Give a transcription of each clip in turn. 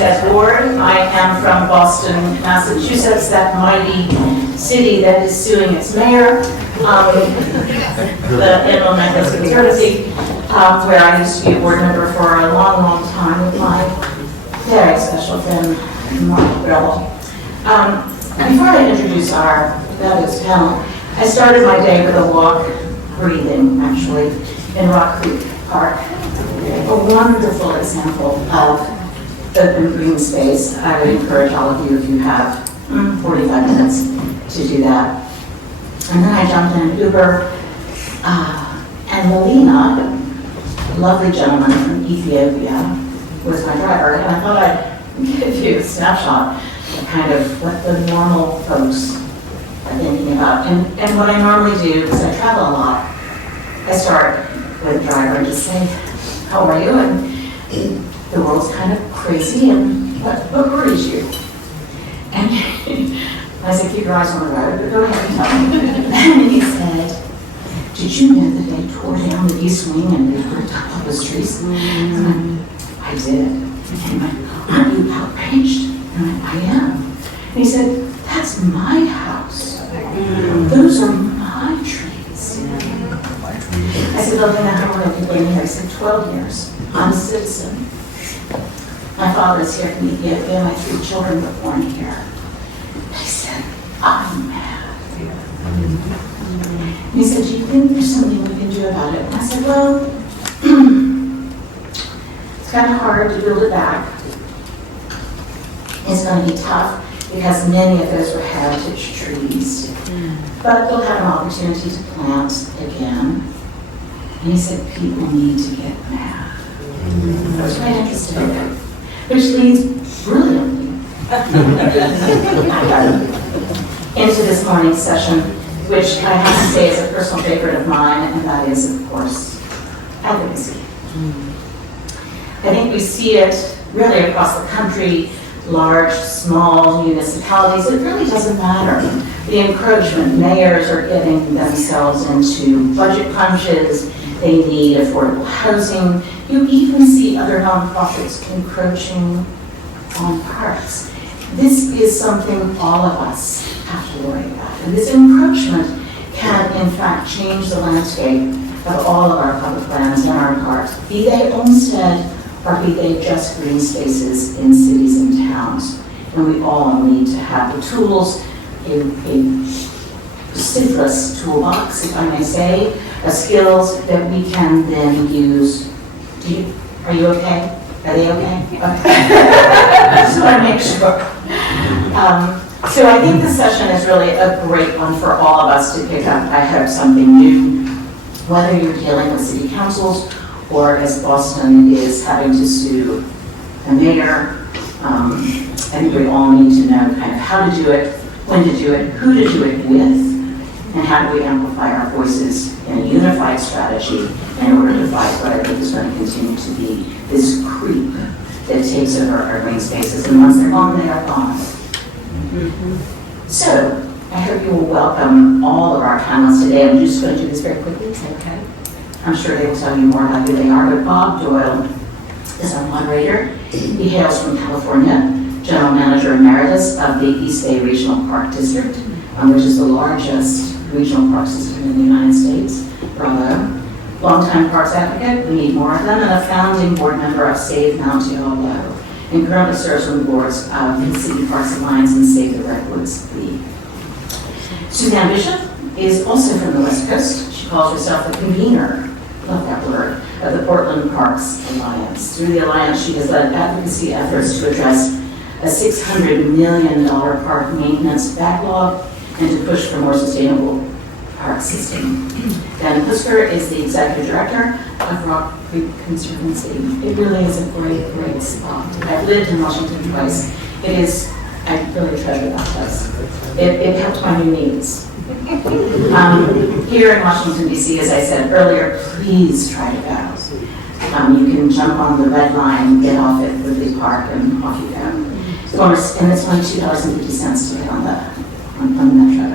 Olmsted Ward. I am from Boston, Massachusetts, that mighty city that is suing its mayor, the Animal Methods Conservancy, where I used to be a board member for a long, long time with my very special friend, Mark Doyle. Before I introduce our values panel, I started my day with a walk, breathing actually, in Rock Creek Park. A wonderful example of open green space. I would encourage all of you, if you have 45 minutes, to do that. And then I jumped in an Uber, and Melina, a lovely gentleman from Ethiopia, was my driver, and I thought I'd give you a snapshot of kind of what the normal folks are thinking about. And what I normally do, because I travel a lot, I start with a driver and just say, how are you? And the world's kind of crazy, and what worries you? And I said, keep your eyes on the road, but go ahead and tell me. And he said, did you know that they tore down the East Wing and they ripped up all the streets? And I did. And he went, aren't you outraged? And I went, I am. And he said, that's my house. Those are my trees. I said, Lovina, how long have you been here? He said, 12 years. I'm a citizen. My father is here from Ethiopia. My 3 children were born here. He said, I'm mad. And he said, do you think there's something we can do about it? And I said, well, it's kind of hard to build it back. It's going to be tough because many of those were heritage trees. But they'll have an opportunity to plant again. And he said, people need to get mad. I was quite interested in that, which leads brilliantly into this morning's session, which I have to say is a personal favorite of mine, and that is, of course, advocacy. I think we see it really across the country, large, small municipalities. It really doesn't matter. The encroachment, mayors are getting themselves into budget crunches. They need affordable housing. You even see other nonprofits encroaching on parks. This is something all of us have to worry about. And this encroachment can, in fact, change the landscape of all of our public lands and our parks, be they Olmsted or be they just green spaces in cities and towns. And we all need to have the tools, a syphilis toolbox, if I may say, of skills that we can then use. Are you okay? Are they okay? Okay. Just want to make sure. So I think this session is really a great one for all of us to pick up, I hope, something new, whether you're dealing with city councils or as Boston is having to sue a mayor. I think we all need to know kind of how to do it, when to do it, who to do it with, and how do we amplify our voices in a unified strategy in order to fight what I think is going to continue to be this creep that takes over our green spaces. And once they're gone, they are gone. So, I hope you will welcome all of our panelists today. I'm just going to do this very quickly, is that okay? I'm sure they will tell you more about who they are, but Bob Doyle is our moderator. He hails from California, General Manager Emeritus of the East Bay Regional Park District, which is the largest regional park system in the United States. Bravo. Longtime parks advocate, we need more of them, and a founding board member of Save Mount Diablo, and currently serves on the boards of the City Parks Alliance and Save the Redwoods League. Suzanne Bishop is also from the West Coast. She calls herself the Convener, love that word, of the Portland Parks Alliance. Through the Alliance, she has led advocacy efforts to address a $600 million park maintenance backlog and to push for more sustainable park system. Then Puskar is the executive director of Rock Creek Conservancy. It really is a great, great spot. I've lived in Washington twice. It is, I really treasure that place. It helped my new needs. Here in Washington, D.C., as I said earlier, please try to go. You can jump on the red line, get off at Woodley Park, and off you go. And it's only $2.50 to get on the metro.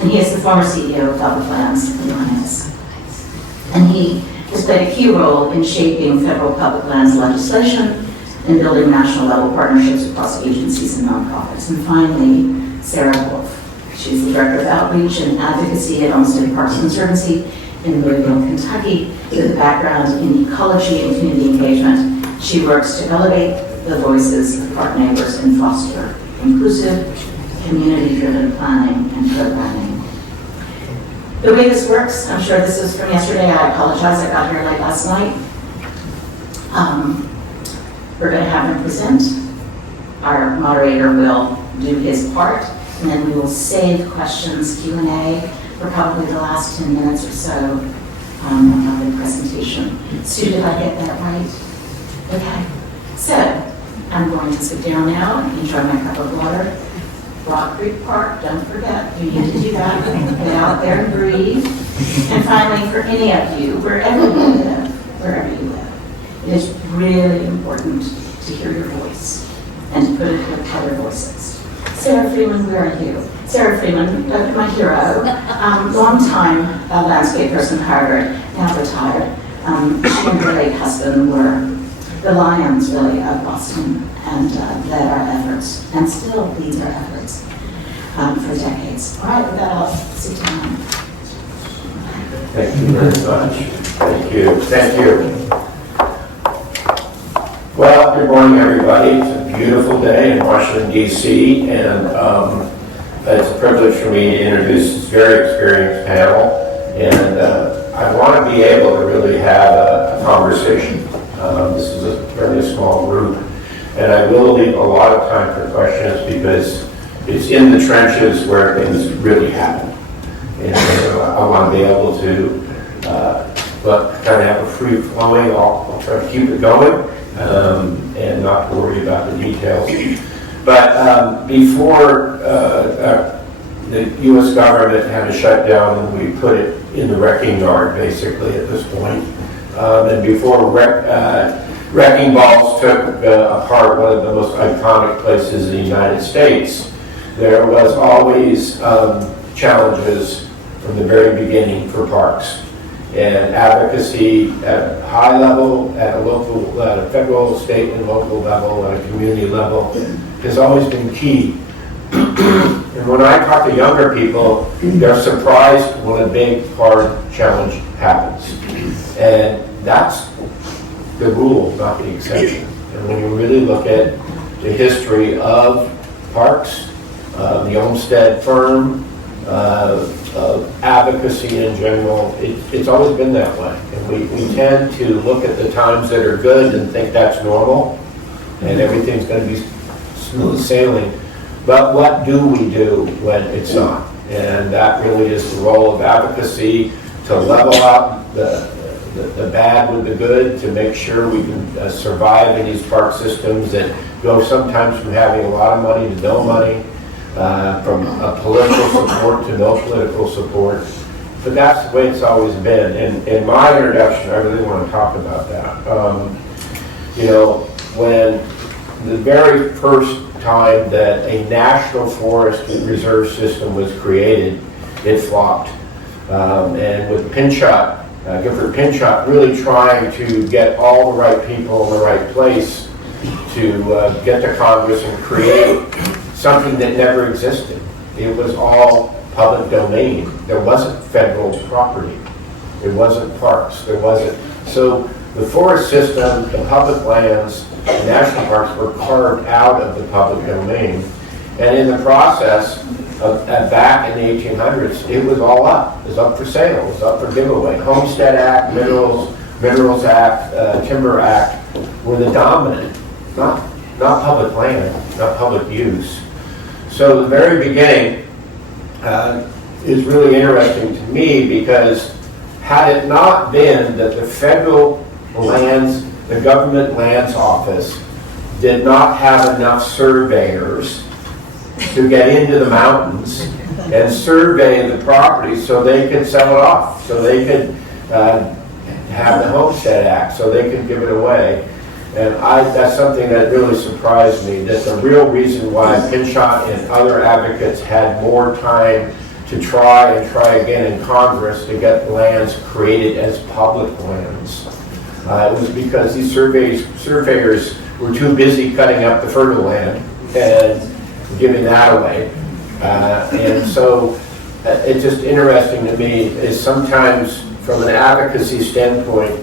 And he is the former CEO of Public Lands Alliance. And he has played a key role in shaping federal public lands legislation and building national level partnerships across agencies and nonprofits. And finally, Sarah Wolff. She's the Director of Outreach and Advocacy at Olmsted Parks Conservancy in Louisville, Kentucky, with a background in ecology and community engagement. She works to elevate the voices of park neighbors and foster inclusive, community-driven planning and programming. The way this works, I'm sure this is from yesterday, I apologize, I got here late last night. We're going to have him present. Our moderator will do his part, and then we will save questions, Q&A, for probably the last 10 minutes or so of the presentation. Sue, did I get that right? Okay. So, I'm going to sit down now and enjoy my cup of water. Rock Creek Park, don't forget, you need to do that. Get out there and breathe. And finally, for any of you, wherever you live, it is really important to hear your voice and to put it with other voices. Sarah Freeman, where are you? Sarah Freeman, my hero, longtime landscape person at Harvard, now retired. She and her late husband were the lions, really, of Boston, and led our efforts, and still leads our efforts for decades. All right, with that, I'll sit down. Thank you very much. Thank you. Thank you. Well, good morning, everybody. It's a beautiful day in Washington, D.C., and it's a privilege for me to introduce this very experienced panel, and I want to be able to really have a conversation. This is a fairly small group, and I will leave a lot of time for questions because it's in the trenches where things really happen. And I want to be able to kind of have a free flowing, I'll try to keep it going and not to worry about the details. But before the U.S. government had to shut down, and we put it in the wrecking yard basically at this point. And before wrecking balls took apart one of the most iconic places in the United States, there was always challenges from the very beginning for parks. And advocacy at a high level, at a local, at a federal, state, and local level, at a community level, has always been key. And when I talk to younger people, they're surprised when a big, hard challenge happens. And that's the rule, not the exception. And when you really look at the history of parks, the Olmsted firm, of advocacy in general, it's always been that way. And we tend to look at the times that are good and think that's normal, and everything's going to be smooth sailing. But what do we do when it's not? And that really is the role of advocacy, to level out the bad with the good, to make sure we can survive in these park systems that go sometimes from having a lot of money to no money, from political support to no political support. But that's the way it's always been. And in my introduction, I really want to talk about that. When the very first time that a national forest reserve system was created, it flopped. And with Gifford Pinchot really trying to get all the right people in the right place to get to Congress and create something that never existed. It was all public domain. There wasn't federal property. There wasn't parks. There wasn't. So the forest system, the public lands, the national parks were carved out of the public domain. And in the process, back in the 1800s, it was all up. It was up for sale. It was up for giveaway. Homestead Act, Minerals Act, Timber Act were the dominant, not public land, not public use. So the very beginning is really interesting to me, because had it not been that the federal lands, the government lands office, did not have enough surveyors to get into the mountains and survey the property so they could sell it off, so they could have the Homestead Act, so they could give it away. And that's something that really surprised me, that the real reason why Pinchot and other advocates had more time to try again in Congress to get lands created as public lands. It was because these surveyors were too busy cutting up the fertile land and giving that away. And so it's just interesting to me is sometimes from an advocacy standpoint,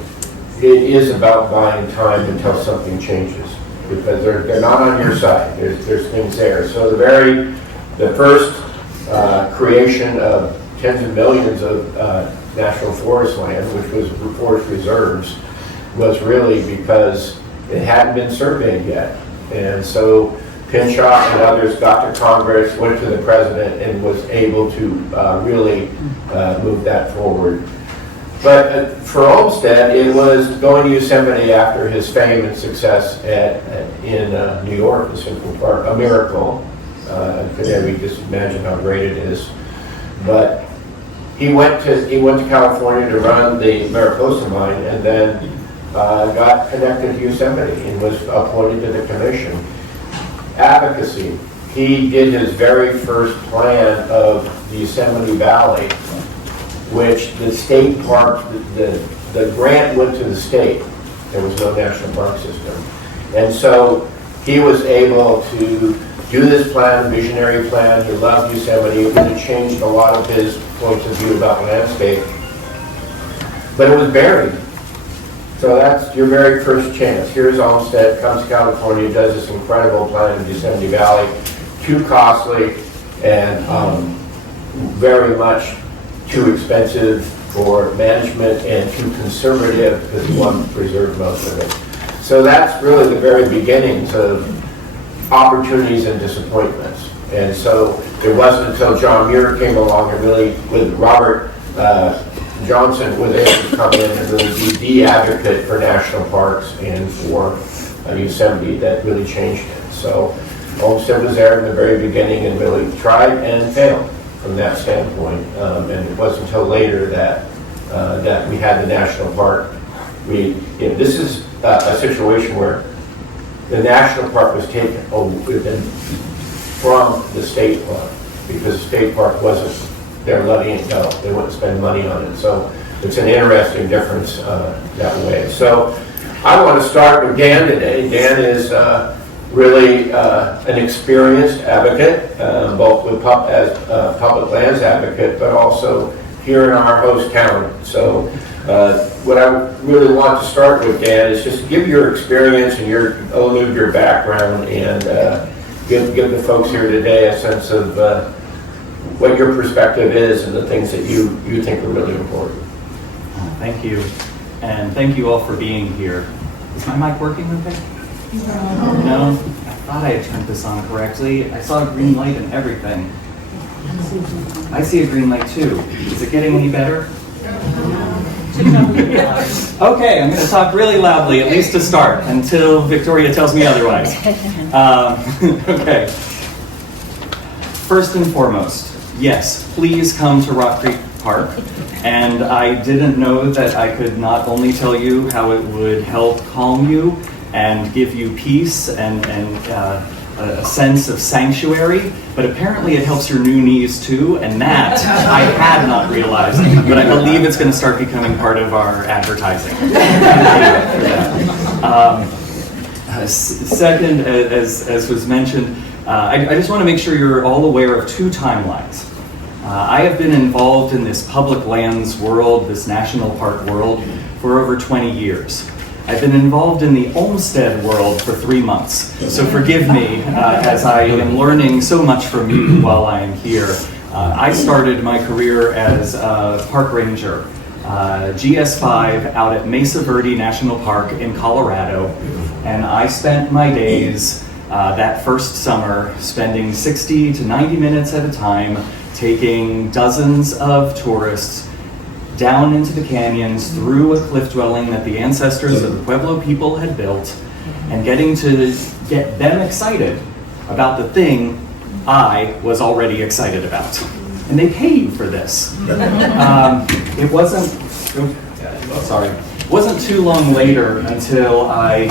it is about buying time until something changes, because they're not on your side. There's things there. So the first creation of tens of millions of national forest land, which was forest reserves, was really because it hadn't been surveyed yet. And so Pinchot and others got to Congress, went to the president, and was able to really move that forward. But for Olmsted, it was going to Yosemite after his fame and success in New York, the Central Park, a miracle. Could we just imagine how great it is? But he went to California to run the Mariposa mine, and then got connected to Yosemite and was appointed to the commission. Advocacy. He did his very first plan of the Yosemite Valley, which the state park, the grant went to the state. There was no national park system. And so he was able to do this plan, visionary plan. He loved Yosemite. It really changed a lot of his points of view about landscape. But it was buried. So that's your very first chance. Here's Olmsted, comes to California, does this incredible plan of Yosemite Valley. Too costly and very much too expensive for management and too conservative because he wanted to preserve most of it. So that's really the very beginnings of opportunities and disappointments. And so it wasn't until John Muir came along and really, with Robert Johnson, was able to come in and really be the advocate for national parks and for Yosemite that really changed it. So Olmsted was there in the very beginning and really tried and failed from that standpoint. And it wasn't until later that we had the national park. This is a situation where the national park was taken from the state park because the state park wasn't, they're letting it go. They wouldn't spend money on it. So it's an interesting difference that way. So I want to start with Dan today. Dan is really an experienced advocate, both with as public lands advocate, but also here in our host town. So what I really want to start with, Dan, is just give your experience and allude your background and give the folks here today a sense of what your perspective is and the things that you think are really important. Thank you. And thank you all for being here. Is my mic working okay? No? I thought I had turned this on correctly. I saw a green light and everything. I see a green light too. Is it getting any better? Okay, I'm going to talk really loudly, at least to start, until Victoria tells me otherwise. Okay. First and foremost, yes, please come to Rock Creek Park. And I didn't know that I could not only tell you how it would help calm you and give you peace and a sense of sanctuary, but apparently it helps your new knees too, and that I had not realized, but I believe it's going to start becoming part of our advertising. Second, as was mentioned, I just want to make sure you're all aware of two timelines. I have been involved in this public lands world, this national park world, for over 20 years. I've been involved in the Olmsted world for 3 months, so forgive me as I am learning so much from you while I am here. I started my career as a park ranger, GS5 out at Mesa Verde National Park in Colorado, and I spent my days that first summer spending 60 to 90 minutes at a time taking dozens of tourists down into the canyons, through a cliff dwelling that the ancestors of the Pueblo people had built, and getting to get them excited about the thing I was already excited about. And they pay you for this. It wasn't too long later until I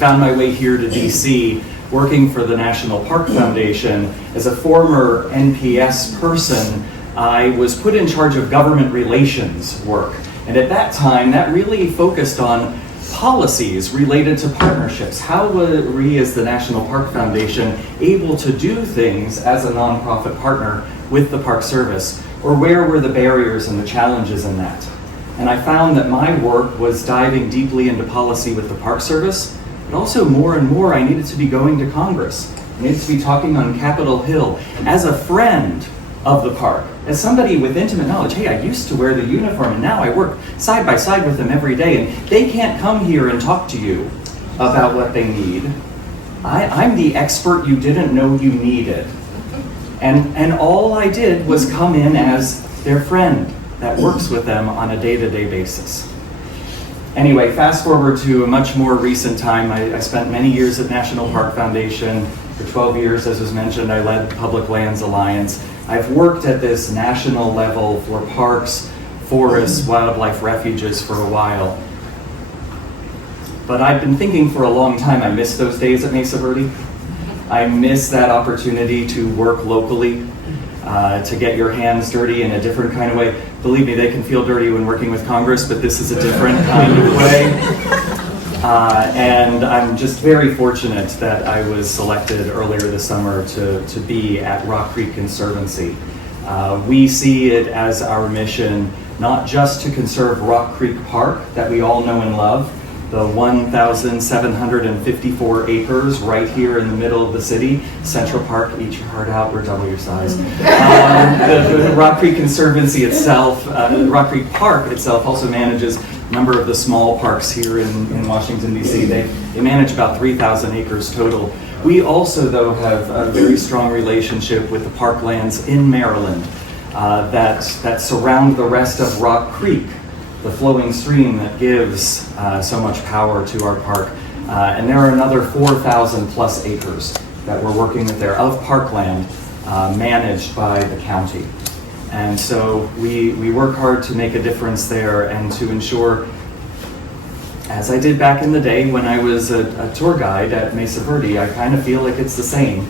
found my way here to DC, working for the National Park Foundation. As a former NPS person, I was put in charge of government relations work. And at that time, that really focused on policies related to partnerships. How were we as the National Park Foundation able to do things as a nonprofit partner with the Park Service? Or where were the barriers and the challenges in that? And I found that my work was diving deeply into policy with the Park Service, but also more and more I needed to be going to Congress. I needed to be talking on Capitol Hill as a friend of the park, as somebody with intimate knowledge. Hey, I used to wear the uniform and now I work side by side with them every day, and they can't come here and talk to you about what they need. I'm the expert you didn't know you needed. And all I did was come in as their friend that works with them on a day-to-day basis. Anyway, fast forward to a much more recent time. I spent many years at National Park Foundation. For 12 years, as was mentioned, I led Public Lands Alliance. I've worked at this national level for parks, forests, wildlife refuges for a while. But I've been thinking for a long time, I miss those days at Mesa Verde. I miss that opportunity to work locally, to get your hands dirty in a different kind of way. Believe me, they can feel dirty when working with Congress, but this is a different kind of way. And I'm just very fortunate that I was selected earlier this summer to be at Rock Creek Conservancy. We see it as our mission not just to conserve Rock Creek Park that we all know and love, the 1,754 acres right here in the middle of the city. Central Park, eat your heart out, we're double your size. The Rock Creek Conservancy itself, Rock Creek Park itself also manages a number of the small parks here in Washington, D.C. They manage about 3,000 acres total. We also, though, have a very strong relationship with the parklands in Maryland that surround the rest of Rock Creek, the flowing stream that gives so much power to our park. And there are another 4,000 plus acres that we're working with there of parkland managed by the county. And so we work hard to make a difference there and to ensure, as I did back in the day when I was a tour guide at Mesa Verde, I kind of feel like it's the same.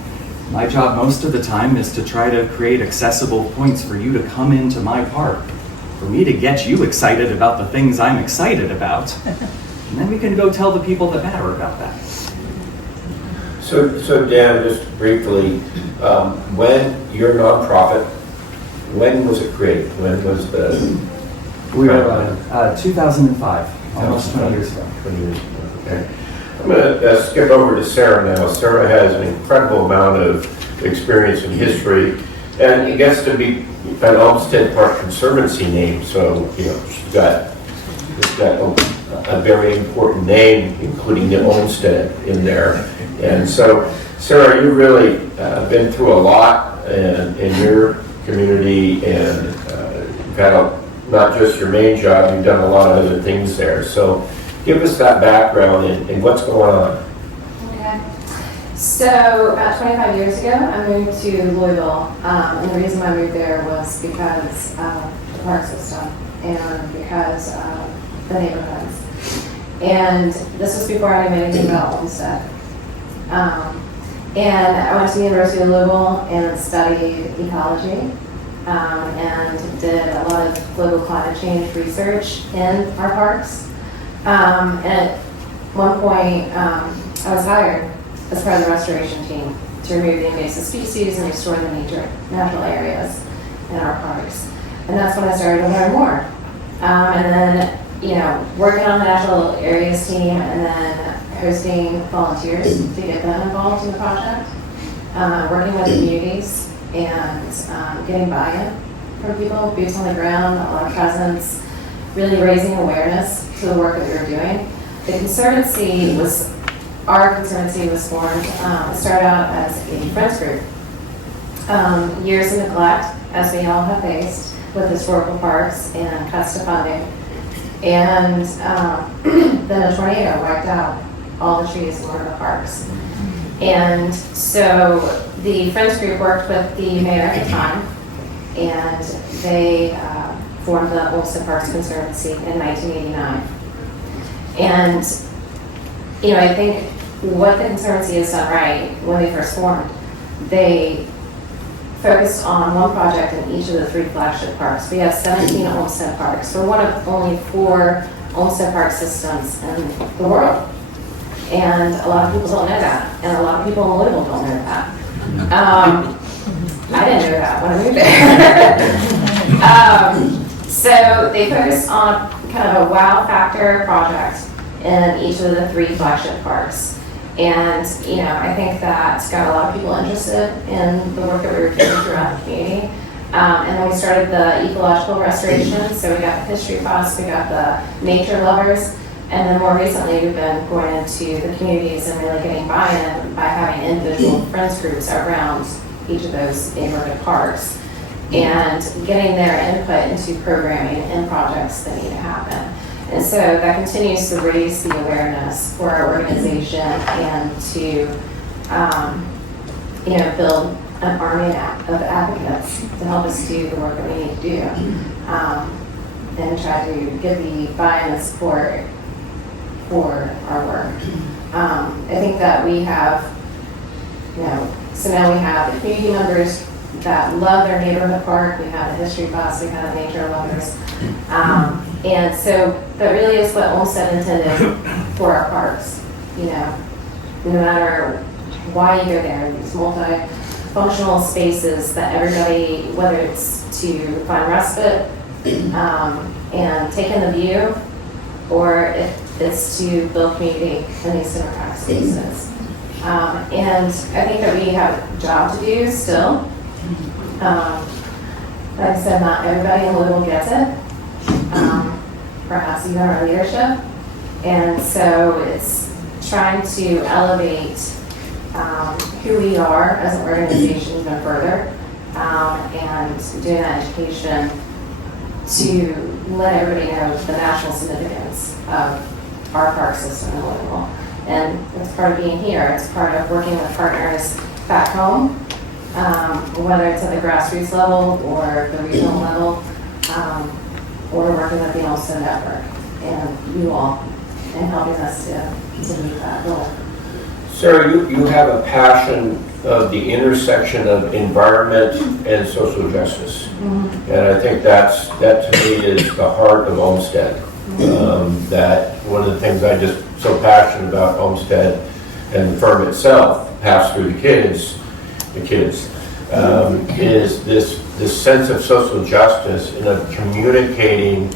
My job most of the time is to try to create accessible points for you to come into my park, for me to get you excited about the things I'm excited about. And then we can go tell the people that matter about that. So Dan, just briefly, when your nonprofit, when was it created? When was the... We were 2005, almost 20 years ago. 20 years ago, okay. I'm going to skip over to Sarah now. Sarah has an incredible amount of experience and history, and it gets to be an Olmsted Park Conservancy name, so she's got a very important name, including the Olmsted in there. And so, Sarah, you've really been through a lot in your community, and you've had not just your main job, you've done a lot of other things there. So give us that background and what's going on. Okay. So about 25 years ago, I moved to Louisville. And the reason I moved there was because of the park system and because of the neighborhoods. And this was before I knew anything about Olmsted. And I went to the University of Louisville and studied ecology and did a lot of global climate change research in our parks. And at one point, I was hired as part of the restoration team to remove the invasive species and restore the natural areas in our parks. And that's when I started to learn more. And then, working on the natural areas team and then hosting volunteers to get them involved in the project, working with communities and getting buy-in from people, boots on the ground, a lot of presence, really raising awareness to the work that we were doing. Our conservancy was formed, it started out as a friends group. Years of neglect, as we all have faced, with historical parks and cuts to funding. And then a tornado wiped out all the trees in one of the parks. And so the friends group worked with the mayor at the time, and they formed the Olmsted Parks Conservancy in 1989. And I think what the Conservancy has done right when they first formed, they focused on one project in each of the 3 flagship parks. We have 17 Olmsted parks. We're one of only 4 Olmsted park systems in the world. And a lot of people don't know that. And a lot of people in Louisville don't know that. I didn't know that when I moved there. So they focus on kind of a wow factor project in each of the 3 flagship parks. And, you know, I think that's got a lot of people interested in the work that we were doing throughout the community. And then we started the ecological restoration. So we got the history buffs, we got the nature lovers, and then more recently we've been going into the communities and really getting buy-in by having individual friends groups around each of those neighborhood parks and getting their input into programming and projects that need to happen. And so that continues to raise the awareness for our organization and to, you know, build an army of advocates to help us do the work that we need to do, and try to give the buy-in and support for our work. I think that we have, you know, so now we have the community members that love their neighborhood park, we have the history buffs, we have the nature lovers. And so that really is what Olmsted intended for our parks. You know, no matter why you go there, these multi-functional spaces that everybody, whether it's to find respite and take in the view, or if it's to build community in these democratic spaces. And I think that we have a job to do still. Like I said, not everybody in Louisville gets it. Perhaps even our leadership. And so it's trying to elevate who we are as an organization even further, and doing that education to let everybody know the national significance of our park system in Louisville. And it's part of being here. It's part of working with partners back home, whether it's at the grassroots level or the regional level, or working with the Olmsted network and you all, and helping us to meet that goal. Sarah, you have a passion of the intersection of environment and social justice. Mm-hmm. And I think that to me is the heart of Olmsted. Mm-hmm. That one of the things I just so passionate about Olmsted and the firm itself, Pass Through the Kids, is this sense of social justice and of communicating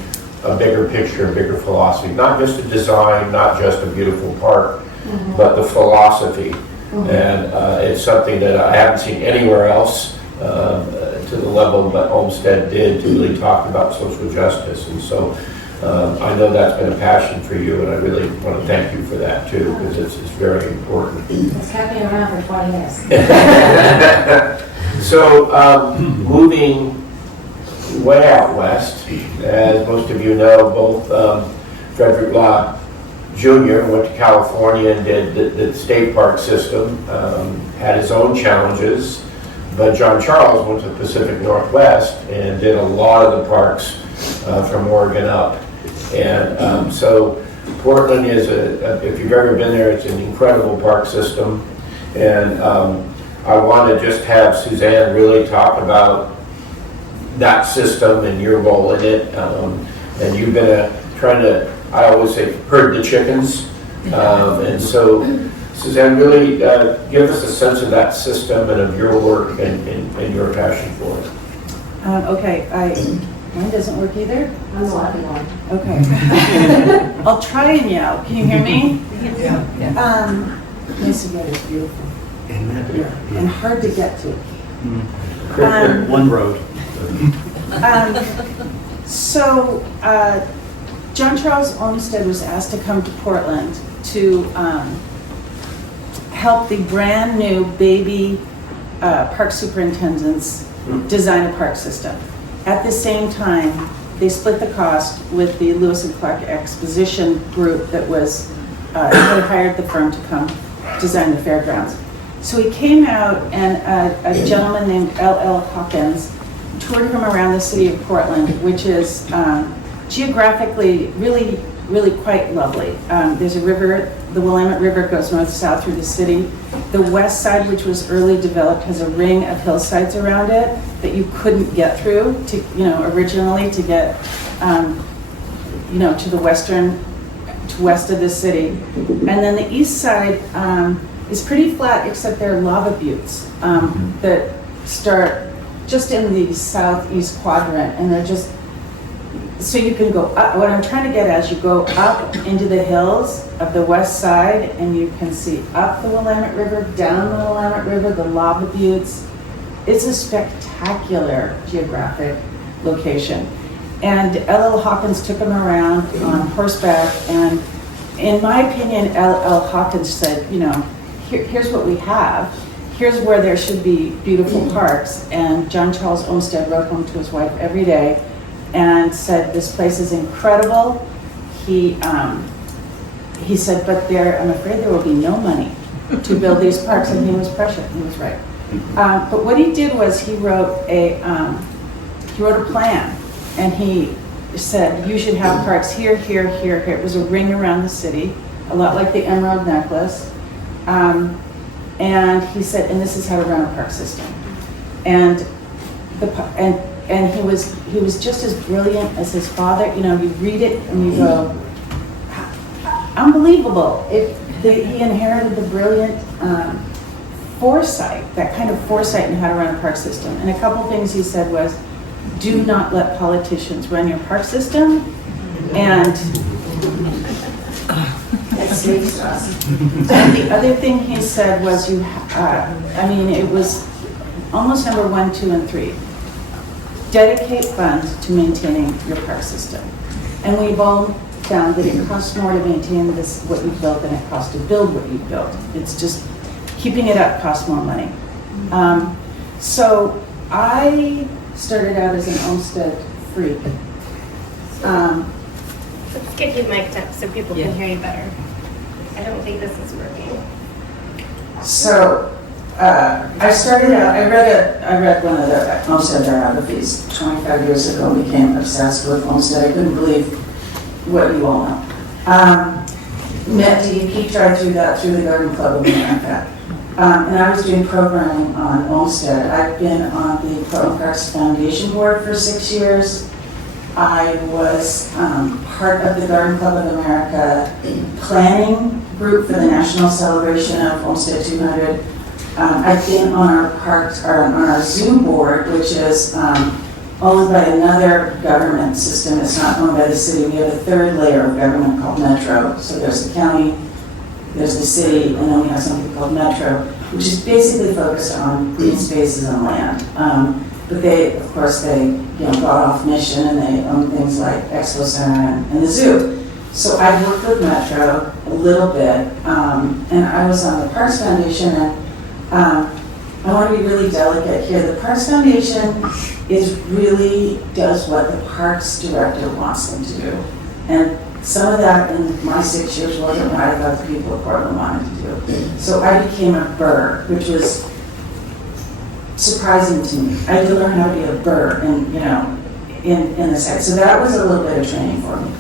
a bigger picture, a bigger philosophy, not just a design, not just a beautiful park, mm-hmm. but the philosophy. Mm-hmm. And it's something that I haven't seen anywhere else to the level that Olmsted did to really talk about social justice. And so I know that's been a passion for you, and I really want to thank you for that too, because it's very important. It's kept me around for 20 years. So moving way out west, as most of you know, both Frederick Law Jr. went to California and did the state park system, had his own challenges, but John Charles went to the Pacific Northwest and did a lot of the parks from Oregon up. And so Portland is, if you've ever been there, it's an incredible park system. And I want to just have Suzanne really talk about that system and your role in it. And you've been trying to, I always say, herd the chickens. And so, Suzanne, really give us a sense of that system and of your work and your passion for it. Okay, mine doesn't work either? I'm the lucky one. Okay. I'll try and yell. Can you hear me? Yeah. Mason is beautiful. And hard to get to. One road. So, John Charles Olmsted was asked to come to Portland to help the brand new baby park superintendents design a park system. At the same time, they split the cost with the Lewis and Clark Exposition group that was had hired the firm to come design the fairgrounds. So he came out, and a gentleman named L.L. Hawkins toured him around the city of Portland, which is geographically really, really quite lovely. There's a river, the Willamette River goes north-south through the city. The west side, which was early developed, has a ring of hillsides around it that you couldn't get through to, originally to get to the west of the city. And then the east side is pretty flat, except there are lava buttes that start just in the southeast quadrant, and they're just, so you can go up. What I'm trying to get at is you go up into the hills of the west side, and you can see up the Willamette River, down the Willamette River, the lava buttes. It's a spectacular geographic location. And L.L. Hawkins took them around on horseback, and in my opinion, L.L. Hawkins said, here's what we have. Here's where there should be beautiful parks. And John Charles Olmsted wrote home to his wife every day and said, this place is incredible. He said, but I'm afraid there will be no money to build these parks. And he was prescient, he was right. But what he did was he wrote a plan, and he said, you should have parks here, here, here, here. It was a ring around the city, a lot like the Emerald Necklace. And he said, and this is how to run a park system. And he was just as brilliant as his father. You read it and you go, unbelievable. He inherited the brilliant foresight, that kind of foresight in how to run a park system. And a couple things he said was, do not let politicians run your park system, and the other thing he said was it was almost number 1, 2, and 3. Dedicate funds to maintaining your park system. And we've all found that it costs more to maintain what you've built than it costs to build what you've built. It's just, keeping it up costs more money. So I started out as an Olmsted freak. Let's get you mic'd up so people can hear you better. I don't think this is working. So I started out, I read one of the Olmsted biographies 25 years ago and became obsessed with Olmsted. I couldn't believe what you all know. Met DEP, tried through the Garden Club of America. And I was doing programming on Olmsted. I've been on the Portland Parks Foundation Board for 6 years. I was part of the Garden Club of America planning group for the national celebration of Olmsted 200. I've been on our zoo board, which is owned by another government system. It's not owned by the city. We have a third layer of government called Metro. So there's the county, there's the city, and then we have something called Metro, which is basically focused on green spaces and land. But they got off mission, and they own things like Expo Center and the zoo. So I worked with Metro a little bit, and I was on the Parks Foundation, and I want to be really delicate here. The Parks Foundation really does what the Parks Director wants them to do. And some of that in my 6 years wasn't what I thought the people of Portland wanted to do. So I became a burr, which was surprising to me. I had to learn how to be a burr in the site. So that was a little bit of training for me.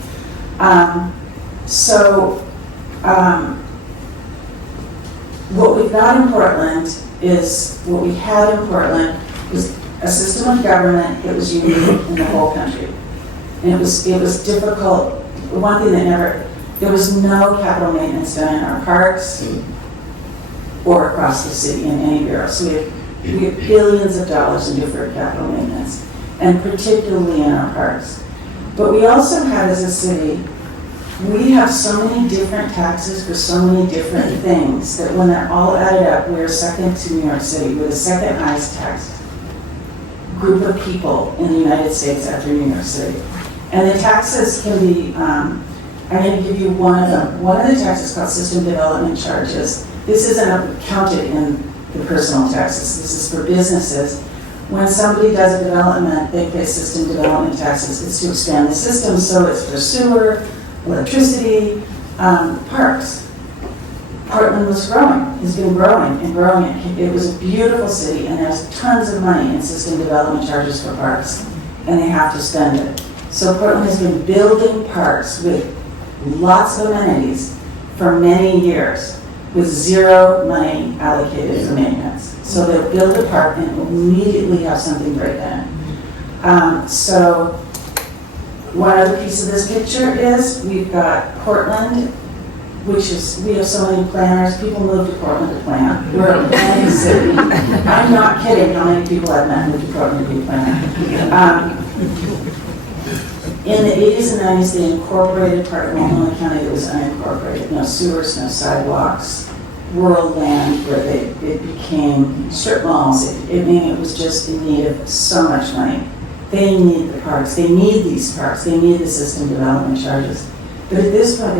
What we've got in Portland is, what we had in Portland was a system of government that was unique in the whole country. And it was difficult. One thing there was no capital maintenance done in our parks or across the city in any bureau. So we have billions of dollars in deferred capital maintenance, and particularly in our parks. But we also have, as a city, we have so many different taxes for so many different things that when they're all added up, we're second to New York City. We're the second highest taxed group of people in the United States after New York City. And the taxes can be, I'm going to give you one of them. One of the taxes called system development charges. This isn't counted in the personal taxes. This is for businesses. When somebody does a development, they pay system development taxes. It's to expand the system, so it's for sewer, electricity, parks. Portland was growing, has been growing and growing. It was a beautiful city, and there's tons of money in system development charges for parks, and they have to spend it. So Portland has been building parks with lots of amenities for many years with zero money allocated for maintenance. So they'll build a park and immediately have something break in. So One other piece of this picture is we've got Portland, which is, we have so many planners. People move to Portland to plan. We're a planning city. I'm not kidding how many people I've met moved to Portland to be planner. In the 80s and 90s, they incorporated part of Multnomah County that was unincorporated. No sewers, no sidewalks, rural land where it became strip malls. It was just in need of so much money. They need the parks. They need these parks. They need the system development charges. But at this point,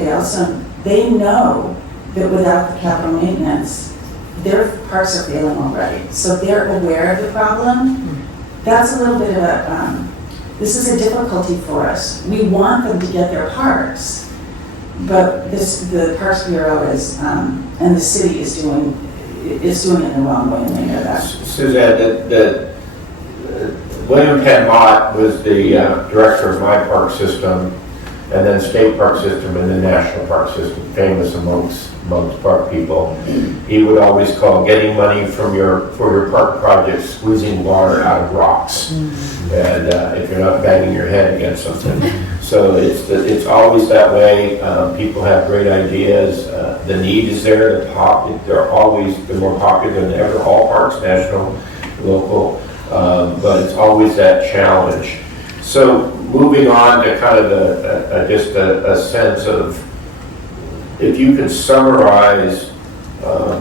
they know that without the capital maintenance, their parks are failing already. So they're aware of the problem. That's a little bit of a, this is a difficulty for us. We want them to get their parks, but the Parks Bureau is, and the city is doing it the wrong way, and they know that. Suzanne, William Penn Mott was the director of my park system, and then state park system, and then national park system, famous amongst park people. He would always call getting money for your park projects squeezing water out of rocks, and if you're not banging your head against something. So it's always that way. People have great ideas. The need is there. They're more popular than ever. All parks, national, local, but it's always that challenge. So moving on to kind of just a sense of, if you could summarize,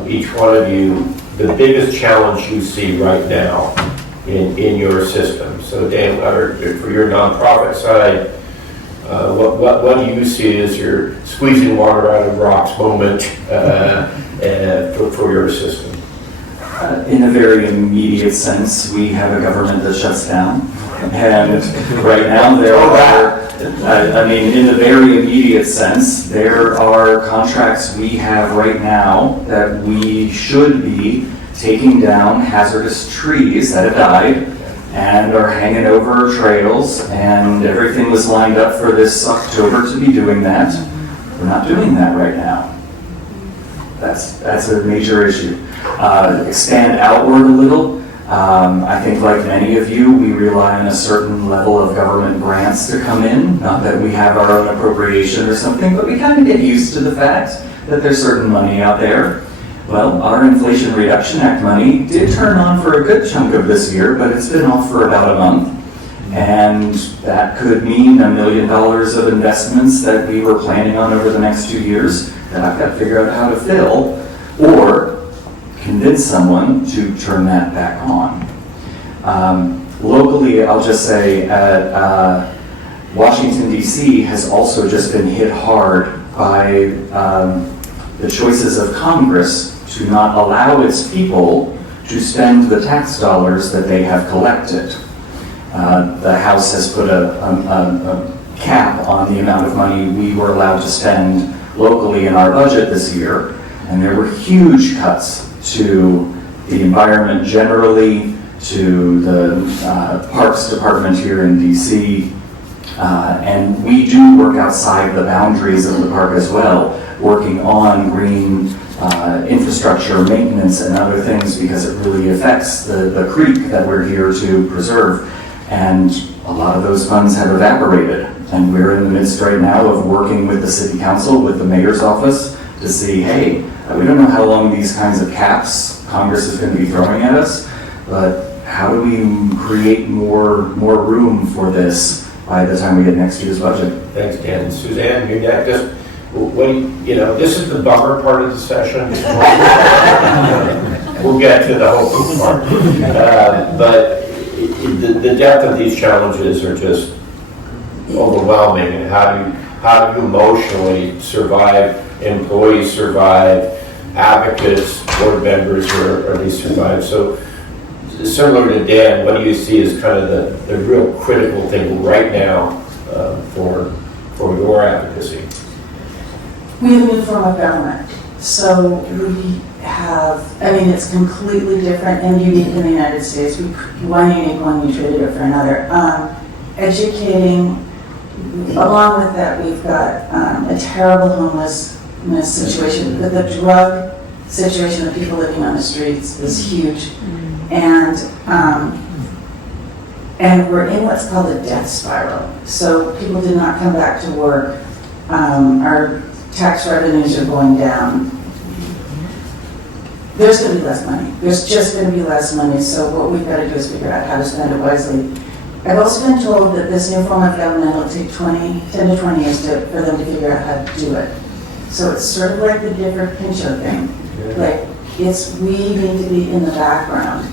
each one of you, the biggest challenge you see right now in your system. So Dan, for your nonprofit side, what do you see as your squeezing water out of rocks moment for your system? In a very immediate sense, we have a government that shuts down. And right now there are, in the very immediate sense, there are contracts we have right now that we should be taking down hazardous trees that have died and are hanging over trails, and everything was lined up for this October to be doing that. We're not doing that right now. That's a major issue. Expand outward a little. I think like many of you, we rely on a certain level of government grants to come in. Not that we have our own appropriation or something, but we kind of get used to the fact that there's certain money out there. Well, our Inflation Reduction Act money did turn on for a good chunk of this year, but it's been off for about a month. And that could mean $1 million of investments that we were planning on over the next 2 years that I've got to figure out how to fill, or convince someone to turn that back on. Locally, I'll just say, Washington, D.C. has also just been hit hard by the choices of Congress to not allow its people to spend the tax dollars that they have collected. The House has put a cap on the amount of money we were allowed to spend locally in our budget this year, and there were huge cuts to the environment generally, to the Parks Department here in DC, and we do work outside the boundaries of the park as well, working on green infrastructure maintenance and other things, because it really affects the creek that we're here to preserve. And a lot of those funds have evaporated, and we're in the midst right now of working with the city council, with the mayor's office, to see, hey, we don't know how long these kinds of caps Congress is going to be throwing at us, but how do we create more room for this by the time we get next year's budget? Thanks, Dan. Suzanne, you're next. This is the bummer part of the session. We'll get to the hopeful part. But the depth of these challenges are just overwhelming, and how do you emotionally survive, employees survive, advocates, board members or at least survive. So similar to Dan, what do you see as kind of the real critical thing right now for your advocacy? We have a new form of government. So we have, it's completely different and unique in the United States. One unique one, we traded it for another. Educating, along with that, we've got a terrible homelessness situation. The drug situation of people living on the streets is huge. And And we're in what's called a death spiral. So people did not come back to work. Our tax revenues are going down. There's going to be less money. There's just going to be less money. So what we've got to do is figure out how to spend it wisely. I've also been told that this new form of government will take 10 to 20 years for them to figure out how to do it. So it's sort of like the different Pinchot thing. Like, we need to be in the background,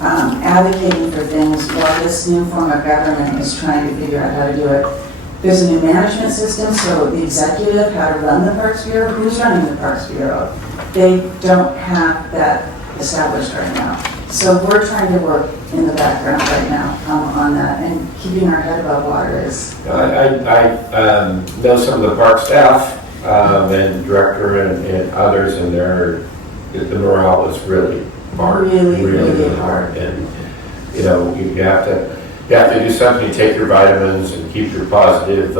advocating for things while this new form of government is trying to figure out how to do it. There's a new management system, so the executive, how to run the Parks Bureau, who's running the Parks Bureau? They don't have that established right now. So we're trying to work in the background right now on that, and keeping our head above water is. I know some of the park staff and director and others, and the morale is really hard, really hard. And you know, you have to do something. Take your vitamins and keep your positive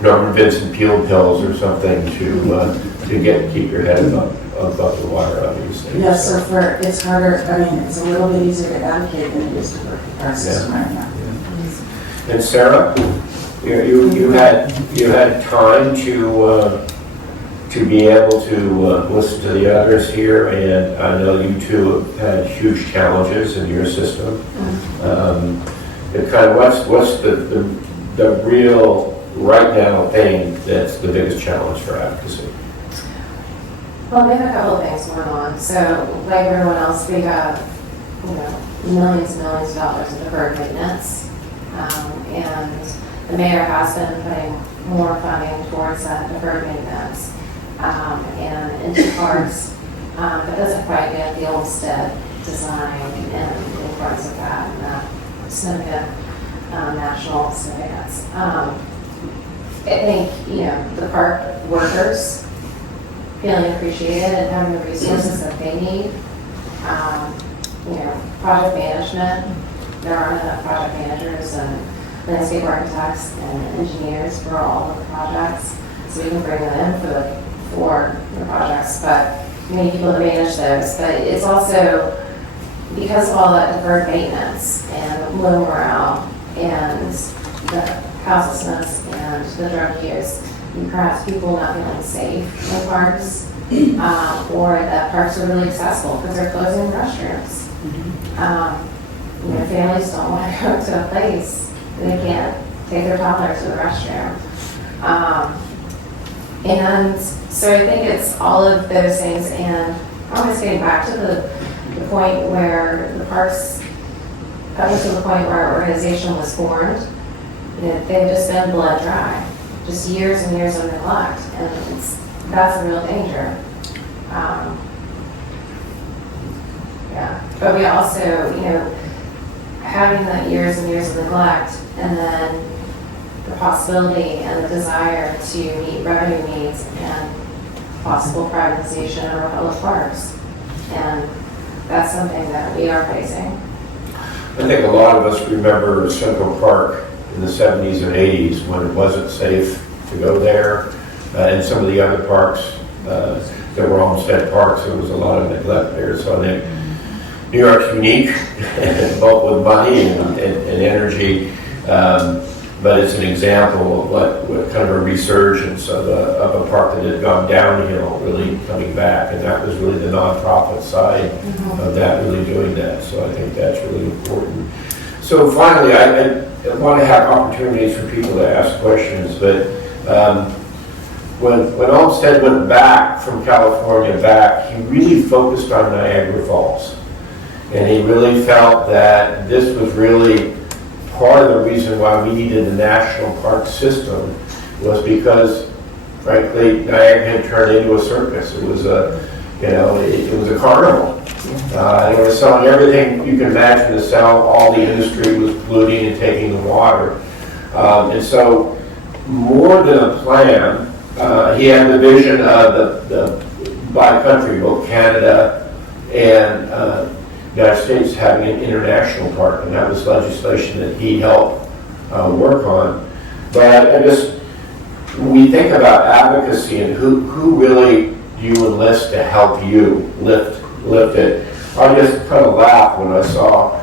Norman Vincent Peale pills or something to keep your head above the water, obviously. Yeah, so it's harder. I mean, it's a little bit easier to advocate than it is to work with our system right now. And Sarah, you had time to be able to listen to the others here, and I know you two have had huge challenges in your system. And kind of what's the real right now thing that's the biggest challenge for advocacy? Well, we have a couple of things going on. So, like everyone else, we have, millions and millions of dollars in deferred maintenance. And the mayor has been putting more funding towards that deferred maintenance and into parks. But doesn't quite get the Olmsted design and in parts of that and that significant national significance. I think, the park workers feeling appreciated and having the resources that they need. Project management, there aren't enough project managers and landscape architects and engineers for all of the projects, so we can bring them in for the projects, but we need people to manage those. But it's also because of all that deferred maintenance and low morale and the houselessness and the drug use, and perhaps people not feeling safe in parks, or that parks are really accessible because they're closing restrooms. Families don't want to go to a place and they can't take their toddlers to the restroom. And so I think it's all of those things, and almost getting back to the point where the parks, up to the point where our organization was formed, they've just been blood dry. Just years and years of neglect, and that's a real danger. But we also, having that years and years of neglect, and then the possibility and the desire to meet revenue needs and possible privatization of our public parks, and that's something that we are facing. I think a lot of us remember Central Park in the 70s and 80s when it wasn't safe to go there, and some of the other parks that were Olmsted parks, there was a lot of neglect there. So I think New York's unique, both with money and energy, but it's an example of what kind of a resurgence of a park that had gone downhill really coming back, and that was really the nonprofit side of that really doing that. So I think that's really important. So finally, I want to have opportunities for people to ask questions, but when Olmsted went back from California back, he really focused on Niagara Falls. And he really felt that this was really part of the reason why we needed a national park system, was because, frankly, Niagara had turned into a circus. It was it was a carnival. They were selling everything you can imagine to sell. All the industry was polluting and taking the water. And so, more than a plan, he had the vision of the by country, both Canada and United States having an international park, and that was legislation that he helped work on. But when we think about advocacy and who really do you enlist to help you lift it, I just kind of laughed when I saw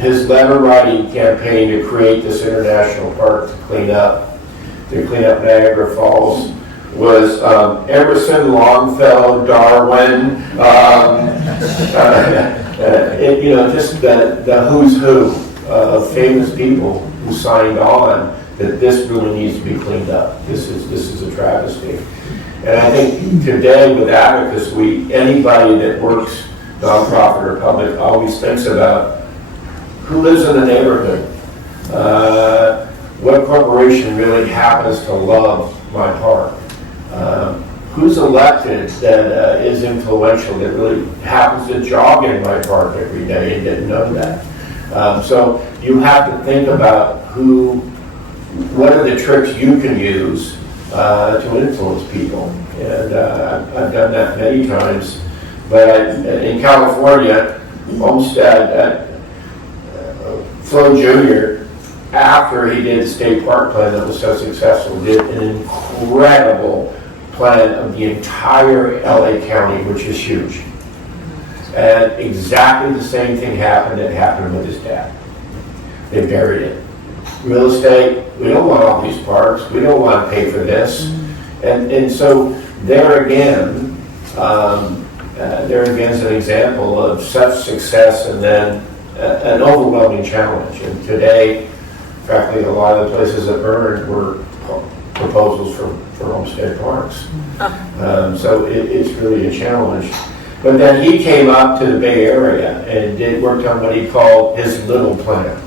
his letter writing campaign to create this international park to clean up Niagara Falls was Emerson, Longfellow, Darwin, just the who's who of famous people who signed on that this really needs to be cleaned up. This is a travesty. And I think today with Advocacy, anybody that works nonprofit or public always thinks about who lives in the neighborhood. What corporation really happens to love my park? Who's elected that is influential, that really happens to jog in my park every day and didn't know that? So you have to think about what are the tricks you can use to influence people. And I've done that many times. But in California, Olmsted, Flo Jr., after he did the state park plan that was so successful, did an incredible plan of the entire LA County, which is huge. And exactly the same thing happened that happened with his dad. They buried it. Real estate, we don't want all these parks, we don't want to pay for this. And so there again is an example of such success and then an overwhelming challenge. And today, frankly, a lot of the places that burned were proposals for Olmsted parks. So it's really a challenge. But then he came up to the Bay Area and worked on what he called his little plan.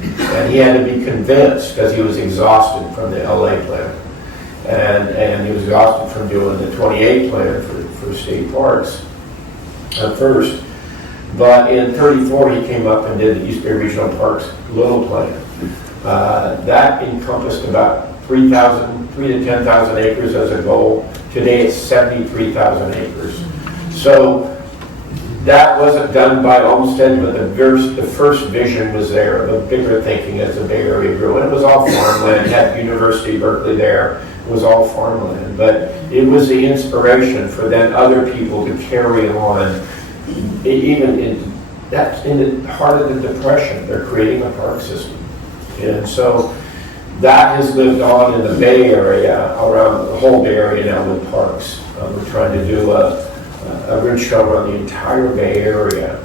And he had to be convinced because he was exhausted from the LA plan. And he was exhausted from doing the 28 plan for state parks at first. But in 34, he came up and did the East Bay Regional Parks little plan. That encompassed about 3 to 10,000 acres as a goal. Today it's 73,000 acres. So that wasn't done by Olmsted, but the first vision was there, the bigger thinking as the Bay Area grew. And it was all farmland. It had University of Berkeley there. It was all farmland. But it was the inspiration for then other people to carry on. That's in the heart of the Depression. They're creating a park system. And so that has lived on in the Bay Area, around the whole Bay Area now with parks. We're trying to do a ridge show around the entire Bay Area.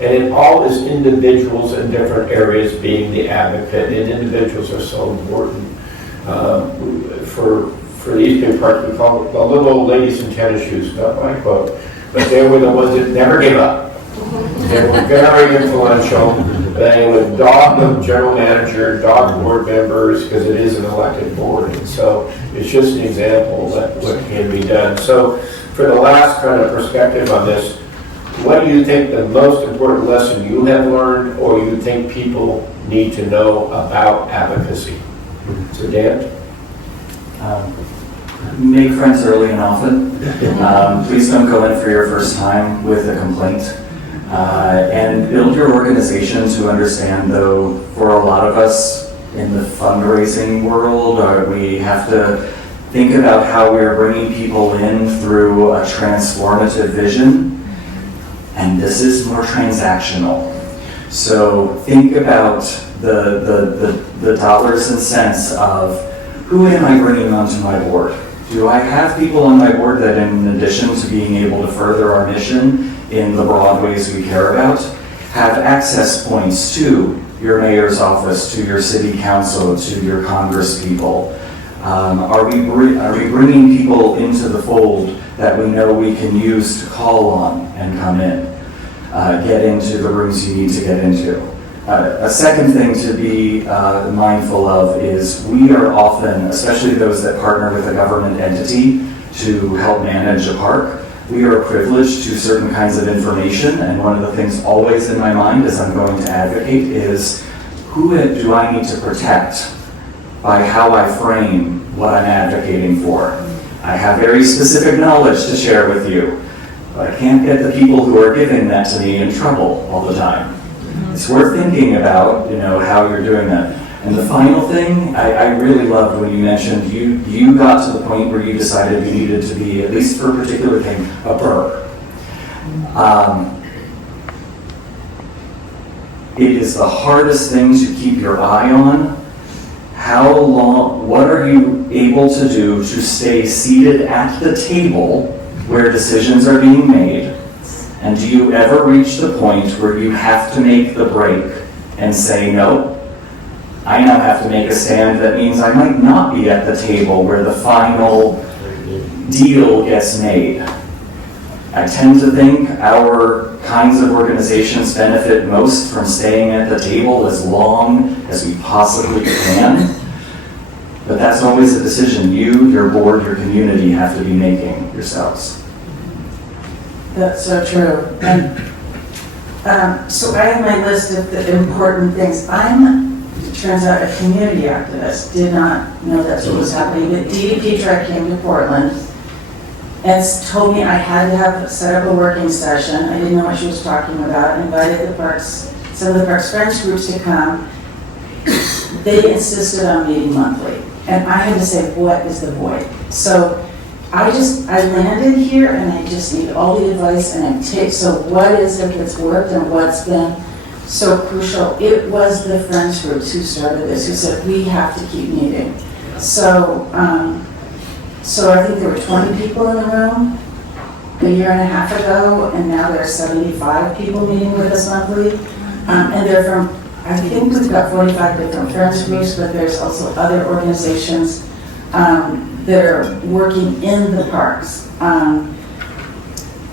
And it all is individuals in different areas being the advocate, and individuals are so important. For the East Bay Park, we call it the little old ladies in tennis shoes, not my quote, but they were the ones that never gave up. They were very influential. They would dog the general manager, dog board members, because it is an elected board. And so it's just an example of what can be done. So for the last kind of perspective on this, what do you think the most important lesson you have learned or you think people need to know about advocacy? So Dan? Make friends early and often. Please don't go in for your first time with a complaint. And build your organization to understand, though, for a lot of us in the fundraising world, we have to think about how we're bringing people in through a transformative vision, and this is more transactional. So think about the dollars and cents of who am I bringing onto my board? Do I have people on my board that, in addition to being able to further our mission in the broad ways we care about, have access points to your mayor's office, to your city council, to your Congress people? Are we bringing people into the fold that we know we can use to call on and come in? Get into the rooms you need to get into. A second thing to be mindful of is we are often, especially those that partner with a government entity to help manage a park, we are privileged to certain kinds of information, and one of the things always in my mind as I'm going to advocate is who do I need to protect by how I frame what I'm advocating for. I have very specific knowledge to share with you, but I can't get the people who are giving that to me in trouble all the time. It's worth thinking about, how you're doing that. And the final thing, I really loved when you mentioned you got to the point where you decided you needed to be, at least for a particular thing, a burr. It is the hardest thing to keep your eye on. How long, what are you able to do to stay seated at the table where decisions are being made? And do you ever reach the point where you have to make the break and say, no, I now have to make a stand that means I might not be at the table where the final deal gets made? I tend to think our kinds of organizations benefit most from staying at the table as long as we possibly can. But that's always a decision you, your board, your community have to be making yourselves. That's so true. And so I have my list of the important things. It turns out, a community activist. Did not know that's what was happening. But DDP Trek came to Portland and told me I had to set up a working session. I didn't know what she was talking about. I invited some of the Parks Friends groups to come. They insisted on meeting monthly. And I had to say, what is the void? So I landed here and I just need all the advice and so what is it that's worked and what's been so crucial? It was the Friends groups who started this, who said, we have to keep meeting. So I think there were 20 people in the room a year and a half ago, and now there are 75 people meeting with us monthly. And they're from, I think we've got 45 different Friends groups, but there's also other organizations that are working in the parks.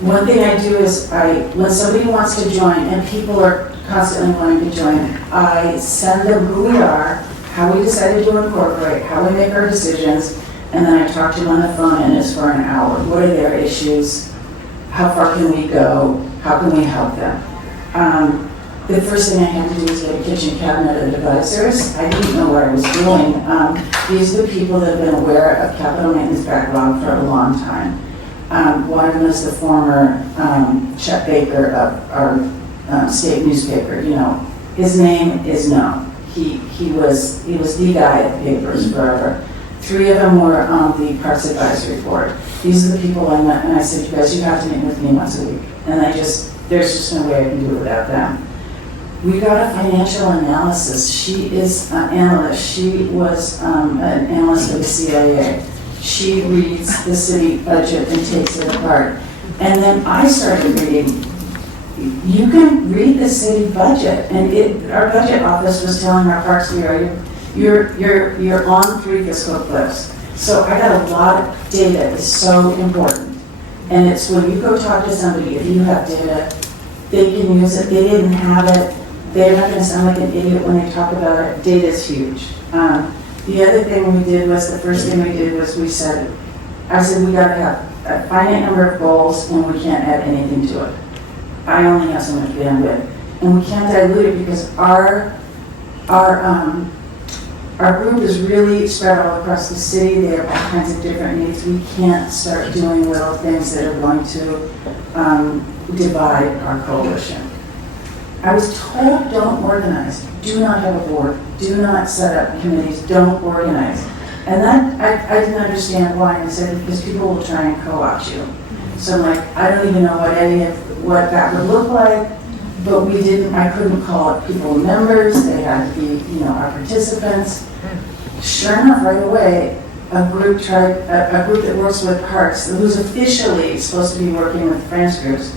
One thing I do is when somebody wants to join, and people are constantly wanting to join, I send them who we are, how we decided to incorporate, how we make our decisions, and then I talk to them on the phone, and it's for an hour. What are their issues? How far can we go? How can we help them? The first thing I had to do was get a kitchen cabinet of advisors. I didn't know what I was doing. These are the people that have been aware of capital maintenance backlog for a long time. One of them is the former Chet Baker of our state newspaper. You know, his name is known. He was the guy at the papers forever. 3 of them were on the Parks Advisory Board. These are the people I met, and I said, you guys, you have to meet with me once a week. And there's just no way I can do it without them. We got a financial analysis. She is an analyst. She was an analyst of the CIA. She reads the city budget and takes it apart. And then I started reading. You can read the city budget, and our budget office was telling our Parks Bureau, you're on 3 fiscal cliffs. So I got a lot of data. It's so important. And it's when you go talk to somebody, if you have data, they can use it. They didn't have it. They're not going to sound like an idiot when they talk about it. Data is huge. The other thing we did was, the first thing we did was I said we got to have a finite number of goals and we can't add anything to it. I only have so much bandwidth. And we can't dilute it because our group is really spread all across the city. They have all kinds of different needs. We can't start doing little things that are going to divide our coalition. I was told, don't organize. Do not have a board. Do not set up committees. Don't organize. And that, I didn't understand why. And I said, because people will try and co-opt you. So I'm like, I don't even know what that would look like. But I couldn't call it people members. They had to be, our participants. Sure enough, right away, a group that works with parks, who's officially supposed to be working with Friends groups,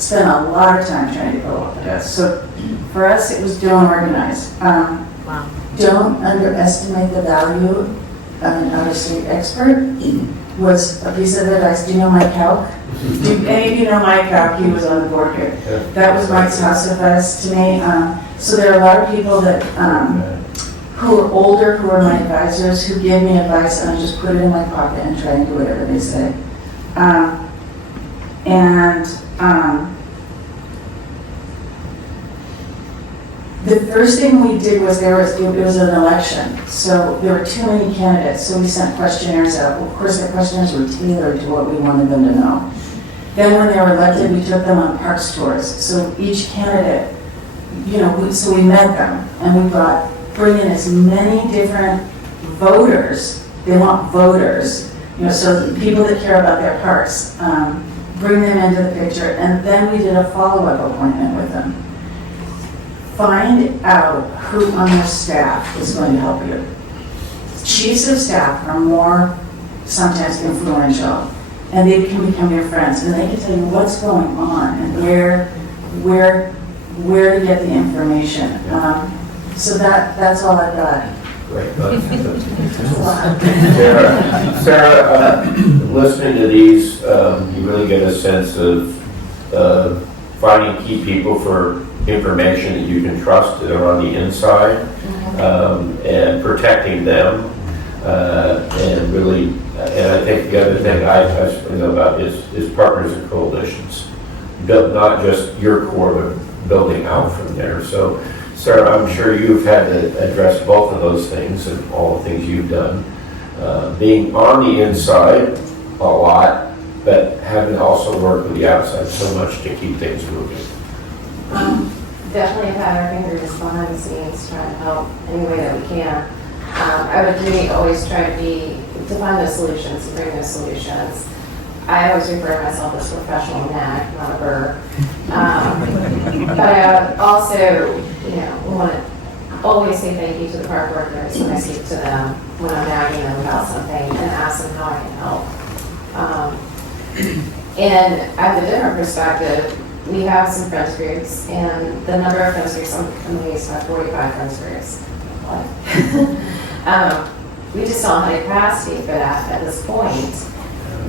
spent a lot of time trying to go up with us. So for us, it was don't organize. Wow. Don't underestimate the value of an out-of-state expert. Was a piece of advice. Do you know Mike Hauk? Do any of you know Mike Hauk? He was on the board here. That was Mike's house advice to me. So there are a lot of people that who are older, who are my advisors, who give me advice, and I just put it in my pocket and try and do whatever they say. The first thing we did was it was an election, so there were too many candidates, so we sent questionnaires out. Well, of course, the questionnaires were tailored to what we wanted them to know. Then when they were elected, we took them on parks tours. So each candidate, so we met them, and we bring in as many different voters. They want voters, so the people that care about their parks, bring them into the picture, and then we did a follow-up appointment with them. find out who on your staff is going to help you. Chiefs of staff are more sometimes influential, and they can become your friends, and they can tell you what's going on and where to get the information. So that's all I've got. Great. Sarah, listening to these, you really get a sense of finding key people for information that you can trust that are on the inside, and protecting them, and really, and I think the other thing I know about is partners and coalitions. Built not just your core, but building out from there. So, Sarah, I'm sure you've had to address both of those things and all the things you've done. Being on the inside a lot, but having to also work with the outside so much to keep things moving. Definitely have had our fingers behind the scenes trying to help any way that we can. I would really always try to find those solutions and bring those solutions. I always refer to myself as professional nag, not a burr. But I also, want to always say thank you to the park workers when I speak to them, when I'm nagging them about something, and ask them how I can help. And at the different perspective, we have some friends groups, and the number of friends groups, I'm amazed by 45 friends groups. We just don't have capacity for that at this point.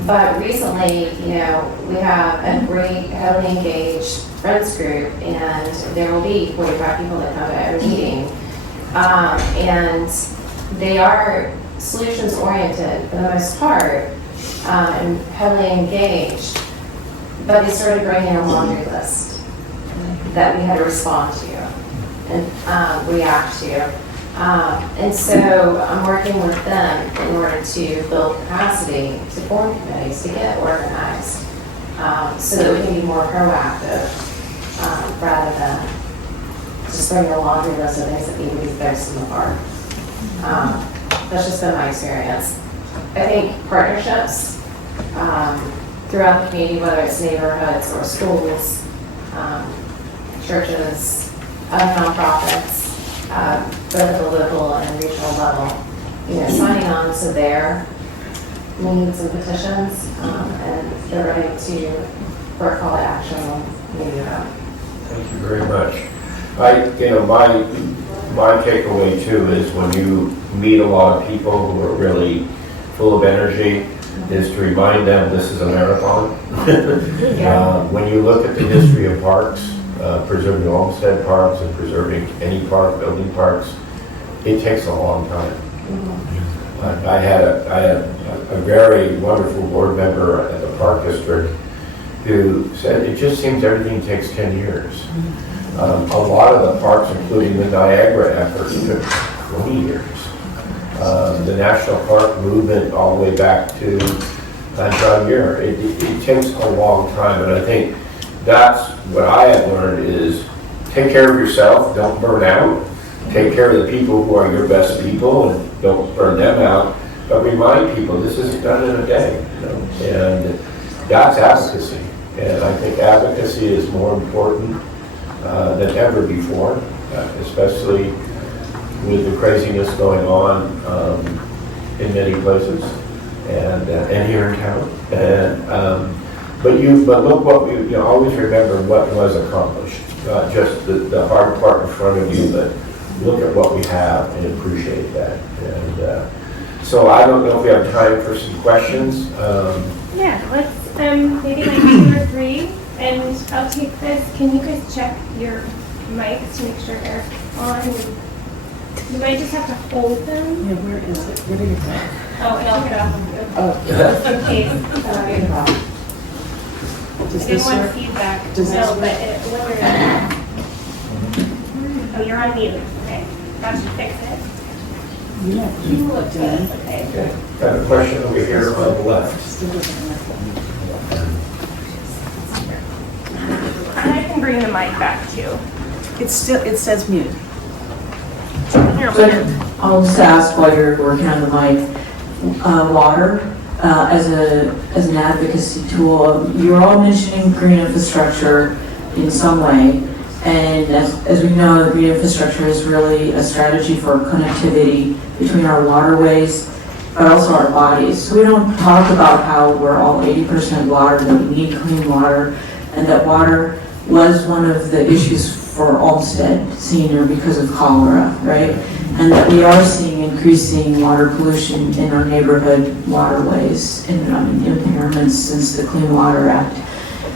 But recently, we have a great, heavily engaged friends group, and there will be 45 people that come to every meeting. And they are solutions oriented for the most part, and heavily engaged. But they started bringing a laundry list that we had to respond to and react to. And so I'm working with them in order to build capacity to form committees, to get organized, so that we can be more proactive, rather than just bring a laundry list of things that need to be fixed in the park. That's just been my experience. I think partnerships throughout the community, whether it's neighborhoods or schools, churches, other nonprofits, both at the local and regional level, signing on to their needs and petitions, and they're ready for a call to action when we need them. Thank you very much. My takeaway too is when you meet a lot of people who are really full of energy, is to remind them this is a marathon. When you look at the history of parks, preserving Olmsted parks and preserving any park, building parks, it takes a long time. I had a very wonderful board member at the park district who said it just seems everything takes 10 years. A lot of the parks, including the Niagara effort, took 20 years. The national park movement all the way back to John Muir. It takes a long time, and I think that's what I have learned is take care of yourself, don't burn out. Take care of the people who are your best people and don't burn them out. But remind people this isn't done in a day, and that's advocacy. And I think advocacy is more important than ever before, especially with the craziness going on in many places and here in town. But look what we always remember what was accomplished, not just the hard part in front of you, but look at what we have and appreciate that. And so I don't know if we have time for some questions. Yeah, let's maybe like 2 or 3, and I'll take this. Can you guys check your mics to make sure they're on? You might just have to hold them. Yeah, where is it? Where do you go? Oh, and I'll get off of you. Oh, Just in case. I does didn't this want work? feedback. Does No, this but work? oh, you're on mute. Okay, that should fix it. Yeah. You look good. Okay. Okay. Got a question over here on the left. Still doesn't work. And I can bring the mic back too. It says mute. Here, So I'll just ask while you're working on the mic, water as an advocacy tool. You're all mentioning green infrastructure in some way. And as we know, the green infrastructure is really a strategy for connectivity between our waterways, but also our bodies. So we don't talk about how we're all 80% water, that we need clean water, and that water was one of the issues for Olmsted Senior because of cholera, right? And that we are seeing increasing water pollution in our neighborhood waterways and impairments since the Clean Water Act.